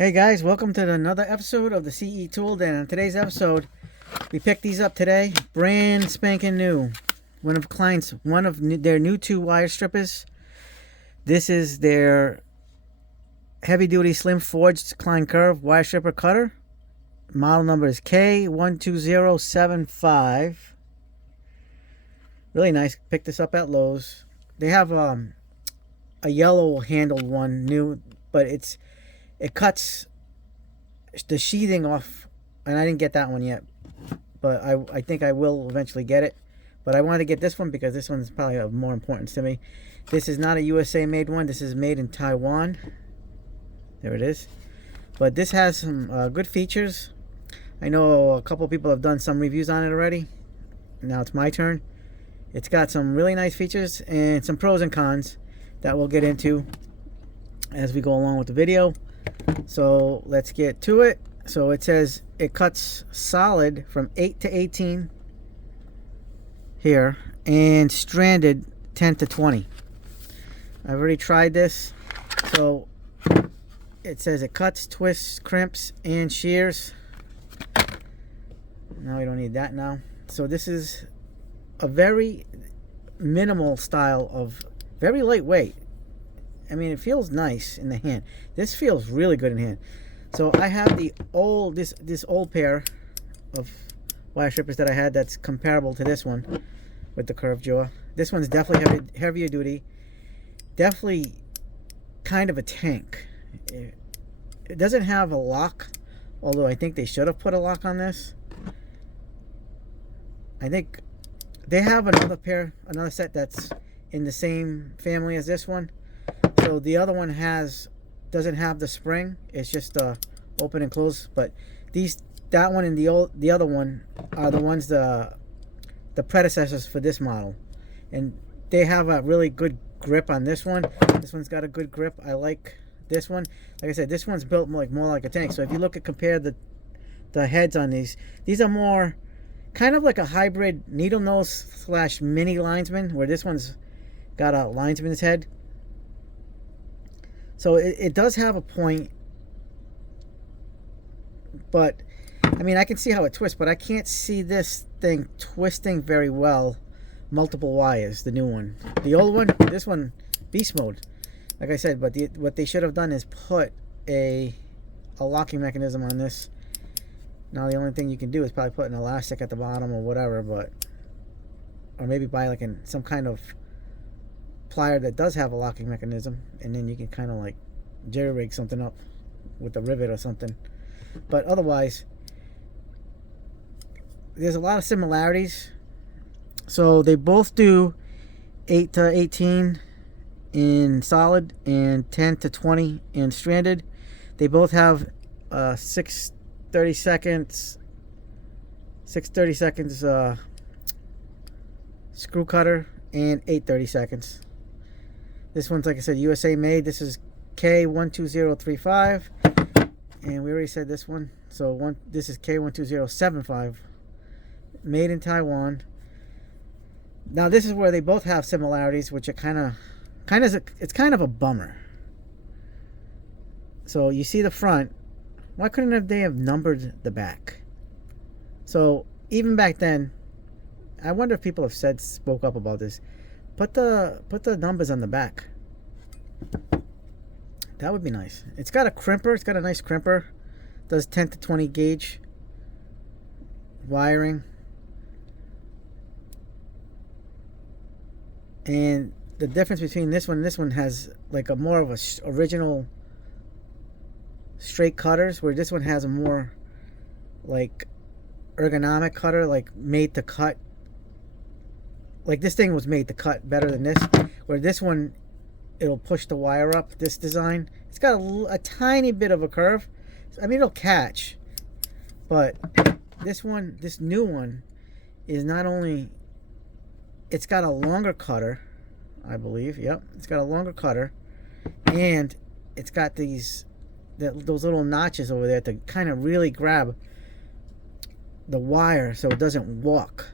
Hey guys, welcome to another episode of the CE Tool. And in today's episode, we picked these up today, brand spanking new. One of their new two wire strippers. This is their heavy duty slim forged Klein curve wire stripper cutter. Model number is K12075. Really nice. Picked this up at Lowe's. They have a yellow handled one new, but it cuts the sheathing off, and I didn't get that one yet, but I think I will eventually get it. But I wanted to get this one because this one's probably of more importance to me. This is not a USA made one. This is made in Taiwan. There it is. But this has some good features. I know a couple people have done some reviews on it already. Now it's my turn. It's got some really nice features and some pros and cons that we'll get into as we go along with the video. So let's get to it. So it says it cuts solid from 8 to 18 here and stranded 10 to 20. I've already tried this. So it says it cuts, twists, crimps, and shears. Now we don't need that now. So this is a very minimal style of very lightweight. I mean, it feels nice in the hand. This feels really good in hand. So I have the old this old pair of wire strippers that I had that's comparable to this one with the curved jaw. This one's definitely heavier duty. Definitely kind of a tank. It doesn't have a lock, although I think they should have put a lock on this. I think they have another set that's in the same family as this one. So the other one doesn't have the spring. It's just open and close. But that one and the other one are the ones the predecessors for this model, and they have a really good grip on this one. This one's got a good grip. I like this one. Like I said, this one's built more like a tank. So if you compare the heads on these are more kind of like a hybrid needle nose / mini linesman, where this one's got a linesman's head. So it does have a point, but I mean, I can see how it twists, but I can't see this thing twisting very well multiple wires. The new one, the old one, this one, beast mode, like I said. But what they should have done is put a locking mechanism on this. Now the only thing you can do is probably put an elastic at the bottom or whatever, or maybe buy like some kind of plier that does have a locking mechanism, and then you can kind of like jerry rig something up with a rivet or something. But otherwise, there's a lot of similarities. So they both do 8 to 18 in solid and 10 to 20 in stranded. They both have 6 30 seconds screw cutter and 8 30 seconds. This one's, like I said, USA made. This is K12035, and we already said this one. So this is K12075, made in Taiwan. Now this is where they both have similarities, which are it's kind of a bummer. So you see the front. Why couldn't they have numbered the back? So even back then, I wonder if people have spoke up about this. Put the numbers on the back. That would be nice. It's got a crimper. It's got a nice crimper. Does 10 to 20 gauge wiring. And the difference between this one and this one has like a more of a original straight cutters, where this one has a more like ergonomic cutter, like made to cut. Like this thing was made to cut better than this, where this one, it'll push the wire up. This design, it's got a tiny bit of a curve. I mean, it'll catch, but this new one is not only, it's got a longer cutter, I believe. Yep, it's got a longer cutter, and it's got those little notches over there to kind of really grab the wire so it doesn't walk.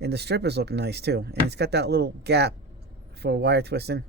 And the strippers look nice too, and it's got that little gap for wire twisting,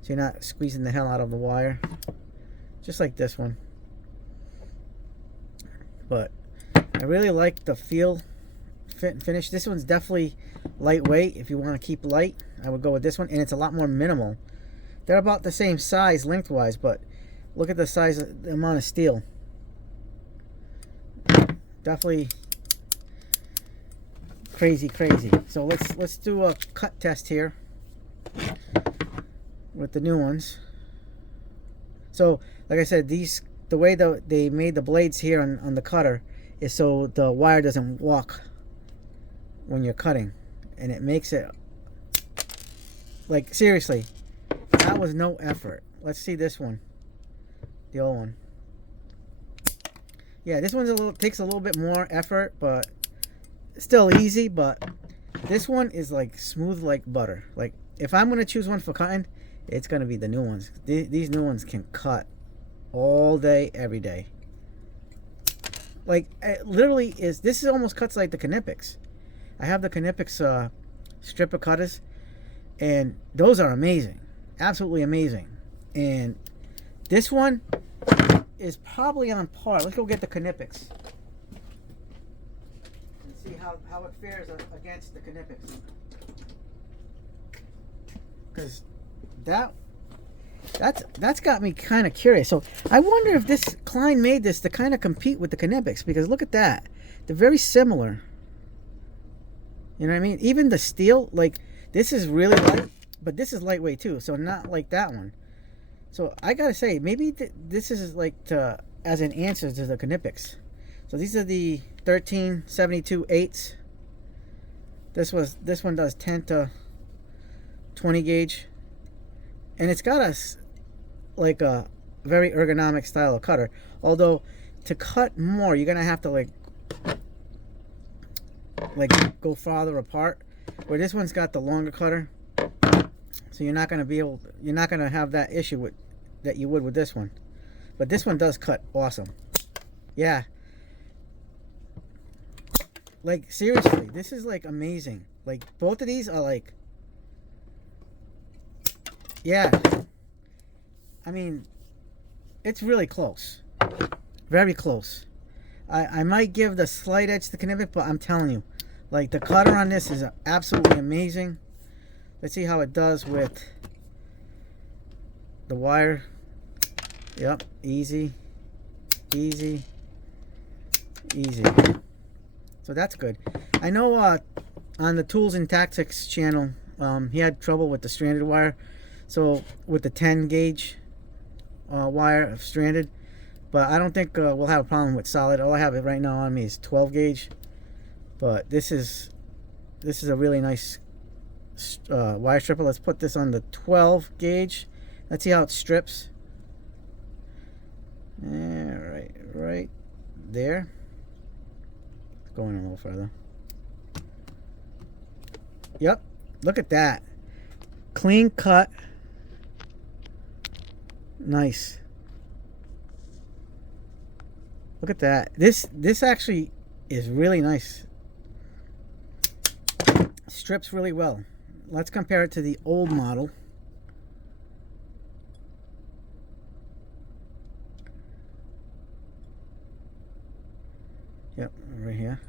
so you're not squeezing the hell out of the wire, just like this one. but I really like the feel, fit, and finish. This one's definitely lightweight. If you want to keep light, I would go with this one, and it's a lot more minimal. They're about the same size lengthwise, but look at the size, the amount of steel. Definitely crazy. So let's do a cut test here with the new ones. So like I said, the way they made the blades here on the cutter is so the wire doesn't walk when you're cutting, and it makes it, like, seriously, that was no effort. Let's see this one, the old one. Yeah, this one's takes a little bit more effort, but still easy. But this one is like smooth like butter. Like, if I'm gonna choose one for cutting, it's gonna be the new ones. These new ones can cut all day, every day. Like, it literally is. This is almost cuts like the Knipex. I have the Knipex stripper cutters, and those are amazing, absolutely amazing. And this one is probably on par. Let's go get the Knipex and see how it fares against the Knipex. Because that's got me kind of curious. So I wonder if this Klein made this to kind of compete with the Knipex, because look at that. They're very similar. You know what I mean? Even the steel, like, this is really light, but this is lightweight too, so not like that one. So I gotta say, maybe this is like as an answer to the Knipex. So these are the 1372 8s. This one does 10 to 20 gauge, and it's got like a very ergonomic style of cutter. Although to cut more, you're gonna have to like go farther apart. Where this one's got the longer cutter, so you're not gonna have that issue that you would with this one. But this one does cut awesome. Yeah. Like, seriously, this is like amazing. Like, both of these are like, yeah. I mean, it's really close. Very close. I might give the slight edge to Knipex, but I'm telling you, like, the cutter on this is absolutely amazing. Let's see how it does with the wire. Yep, easy. So that's good. I know on the Tools and Tactics channel, he had trouble with the stranded wire. So with the 10 gauge wire of stranded, but I don't think we'll have a problem with solid. All I have right now on me is 12 gauge. But this is a really nice wire stripper. Let's put this on the 12 gauge. Let's see how it strips. Yeah, right there. It's going a little further. Yep, look at that. Clean cut. Nice. Look at that. This actually is really nice. Strips really well. Let's compare it to the old model. Yep, right here.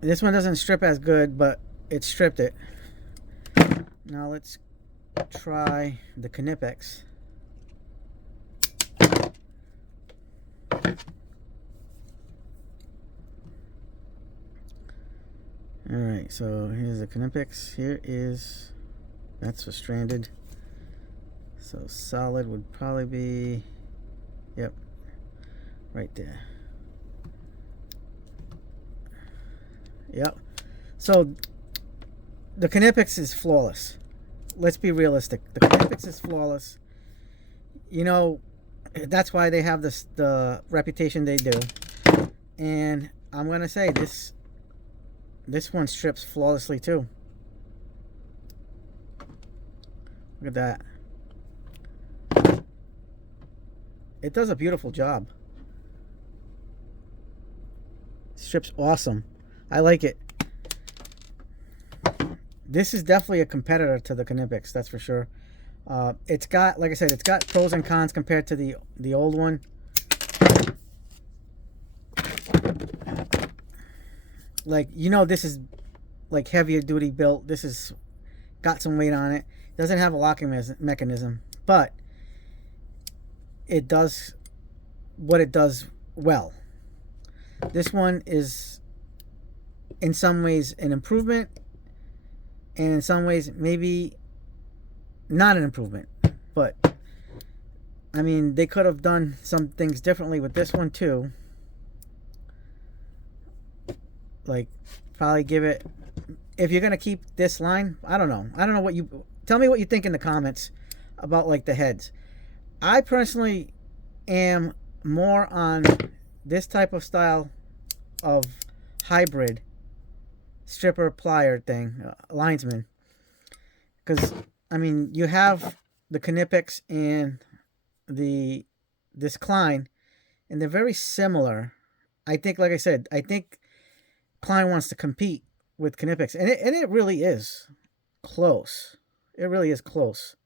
This one doesn't strip as good, but it stripped it. Now let's try the Knipex. Alright, so here's the Knipex. That's for stranded. So solid would probably be, yep, right there. Yep. So the Knipex is flawless. Let's be realistic. The Knipex is flawless. You know, that's why they have the reputation they do. And I'm gonna say this one strips flawlessly too. Look at that. It does a beautiful job. Strips awesome. I like it. This is definitely a competitor to the Knipex, that's for sure. It's got, like I said, it's got pros and cons compared to the old one. Like, you know, this is like heavier duty built. This is got some weight on it. Doesn't have a locking mechanism, but it does what it does well. This one is in some ways an improvement, and in some ways maybe not an improvement. But I mean, they could have done some things differently with this one too. Like, probably give it, if you're gonna keep this line, I don't know what you, tell me what you think in the comments about like the heads. I personally am more on this type of style of hybrid stripper plier thing, linesman, because I mean, you have the Knipex and this Klein, and they're very similar. I think, like I said, I think Klein wants to compete with Knipex, and it really is close. It really is close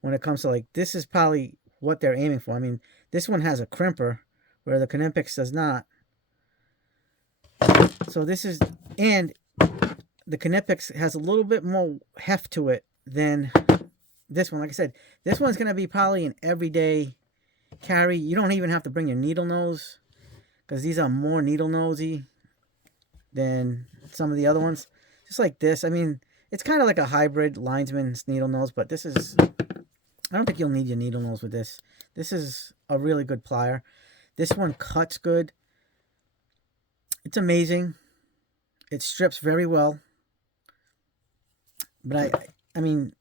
when it comes to, like, this is probably what they're aiming for. I mean, this one has a crimper where the Knipex does not. So this is, and the Knipex has a little bit more heft to it than this one. Like I said, this one's going to be probably an everyday carry. You don't even have to bring your needle nose, because these are more needle nosy than some of the other ones. Just like this. I mean, it's kind of like a hybrid linesman's needle nose, but this is, I don't think you'll need your needle nose with this. This is a really good plier. This one cuts good. It's amazing. It strips very well. But I mean,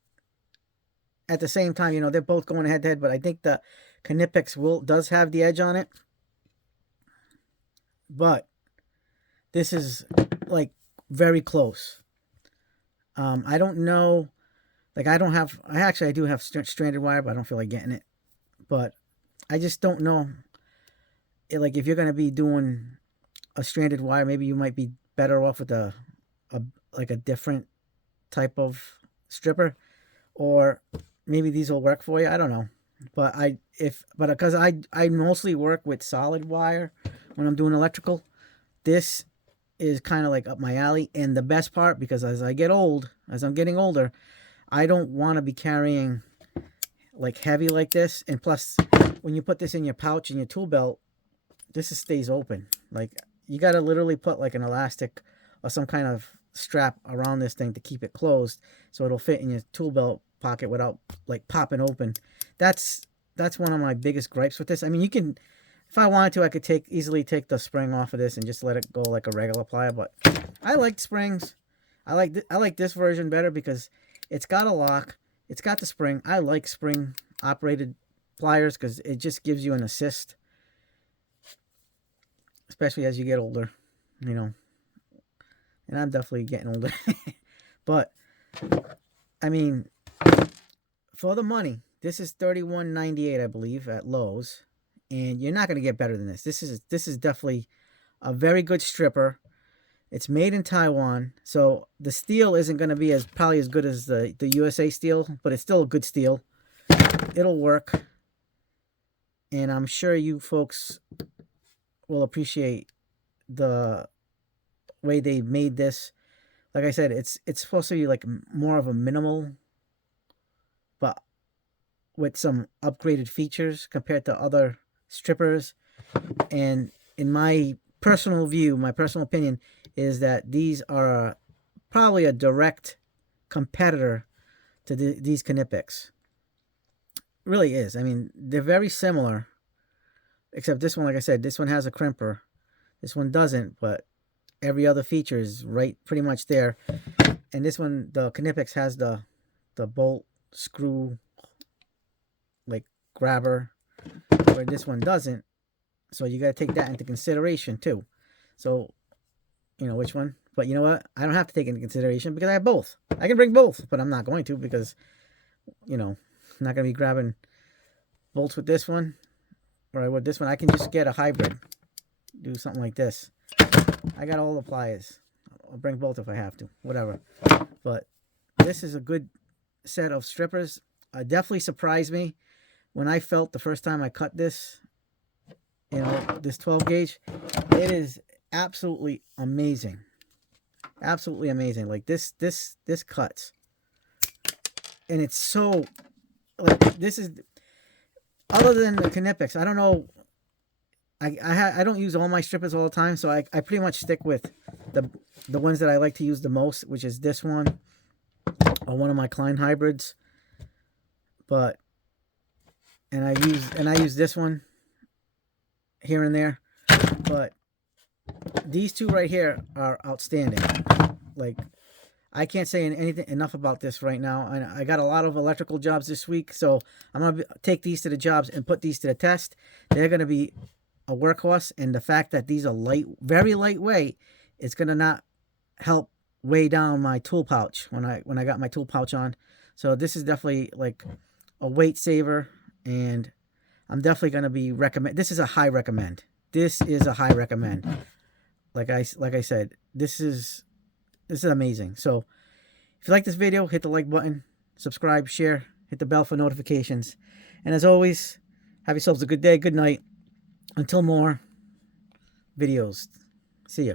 at the same time, you know, they're both going head to head, but I think the Knipex does have the edge on it. But this is like very close. I don't know, like I do have stranded wire, but I don't feel like getting it. But I just don't know, like if you're going to be doing a stranded wire, maybe you might be better off with a different type of stripper, or maybe these will work for you. I don't know. But because I mostly work with solid wire when I'm doing electrical, this is kind of like up my alley. And the best part, because as I'm getting older, I don't want to be carrying like heavy like this. And plus, when you put this in your pouch in your tool belt, this stays open. Like, you got to literally put like an elastic or some kind of strap around this thing to keep it closed, so it'll fit in your tool belt pocket without like popping open. That's one of my biggest gripes with this. I mean, you can, if I wanted to, I could easily take the spring off of this and just let it go like a regular plier. But I like springs. I like this version better because it's got a lock. It's got the spring. I like spring operated pliers because it just gives you an assist, especially as you get older, you know. And I'm definitely getting older. But I mean, for the money, this is $31.98, I believe, at Lowe's, and you're not going to get better than this. This is definitely a very good stripper. It's made in Taiwan, so the steel isn't going to be probably as good as the USA steel, but it's still a good steel. It'll work, and I'm sure you folks will appreciate the way they made this. Like I said, it's supposed to be like more of a minimal, but with some upgraded features compared to other strippers. And in my personal view, my personal opinion is that these are probably a direct competitor to these Knipex. Really is. I mean, they're very similar, except this one, like I said, this one has a crimper. This one doesn't, but every other feature is right pretty much there. And this one, the Knipex, has the bolt screw like grabber, where this one doesn't. So you got to take that into consideration too. So, you know, which one? But you know what? I don't have to take into consideration because I have both. I can bring both, but I'm not going to because, you know, I'm not going to be grabbing bolts with this one or with this one. I can just get a hybrid. Do something like this. I got all the pliers. I'll bring both if I have to. Whatever. But this is a good set of strippers. definitely surprised me when I felt the first time I cut this, you know, this 12 gauge. It is absolutely amazing. Absolutely amazing. Like this cuts. And it's so, like, this is, other than the Knipex, I don't know, I don't use all my strippers all the time, so I pretty much stick with the ones that I like to use the most, which is this one, or one of my Klein hybrids. But I use this one here and there. But these two right here are outstanding. Like, I can't say anything enough about this right now. I got a lot of electrical jobs this week, so I'm going to take these to the jobs and put these to the test. They're going to be a workhorse, and the fact that these are light, very lightweight, is going to not help weigh down my tool pouch when I got my tool pouch on. So this is definitely like a weight saver, and I'm definitely going to be recommend. This is a high recommend. This is a high recommend. Like I said, this is amazing. So if you like this video, hit the like button, subscribe, share, hit the bell for notifications. And as always, have yourselves a good day, good night. Until more videos. See ya.